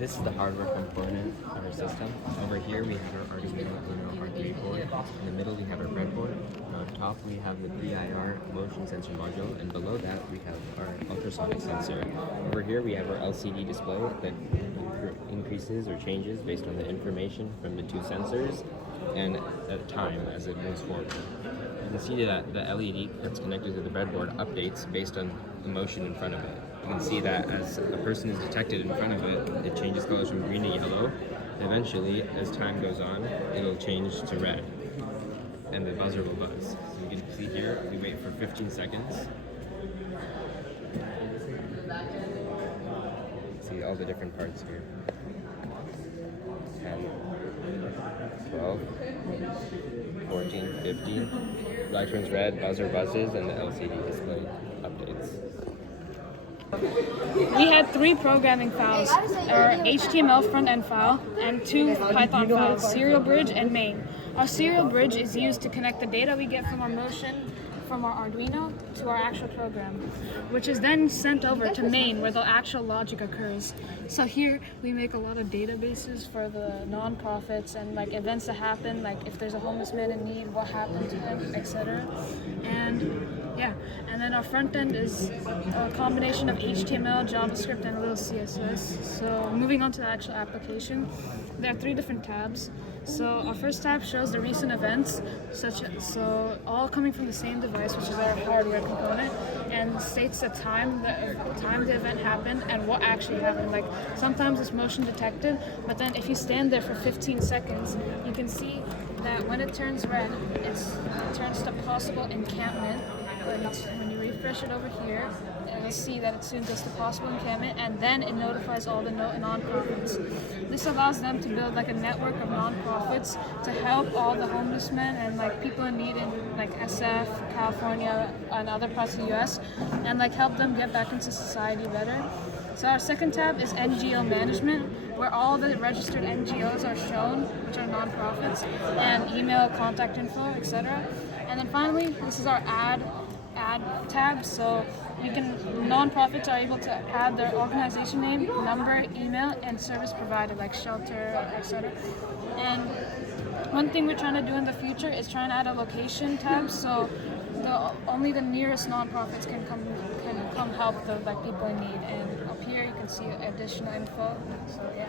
This is the hardware component of our system. Over here we have our Arduino Uno R3 board. In the middle we have our breadboard. On top we have the PIR motion sensor module, and below that we have our ultrasonic sensor. Over here we have our LCD display that increases or changes based on the information from the two sensors and at time as it moves forward. You can see that the LED that's connected to the breadboard updates based on the motion in front of it. You can see that as a person is detected in front of it, it changes colors from green to yellow. Eventually, as time goes on, it'll change to red, and the buzzer will buzz. So you can see here, we wait for 15 seconds. See all the different parts here. 10, 12, 14, 15. Light turns red, buzzer buzzes, and the LCD display updates. We had 3 programming files, our HTML front-end file, and 2 Python files, serial bridge and main. Our serial bridge is used to connect the data we get from our motion from our Arduino to our actual program, which is then sent over to main where the actual logic occurs. So here we make a lot of databases for the non-profits and like events that happen, like if there's a homeless man in need, what happened to him, etc. And then our front end is a combination of HTML, JavaScript, and a little CSS. So moving on to the actual application, there are 3 different tabs. So our first tab shows the recent events, so all coming from the same device, which is our hardware component, and states the time the event happened and what actually happened. Like sometimes it's motion detected, but then if you stand there for 15 seconds, you can see that when it turns red, it turns to possible encampment. When you refresh it over here, you'll see that it soon goes to possible encampment, and then it notifies all the non-profits. This allows them to build like a network of non-profits to help all the homeless men and like people in need in like SF, California, and other parts of the US, and like help them get back into society better. So our second tab is NGO management, where all the registered NGOs are shown, which are non-profits, and email, contact info, etc. And then finally, this is our add tab, so non-profits are able to add their organization name, number, email, and service provider like shelter, etc. And one thing we're trying to do in the future is trying to add a location tab, so only the nearest non-profits can come help the people in need. And up here you can see additional info. So yeah.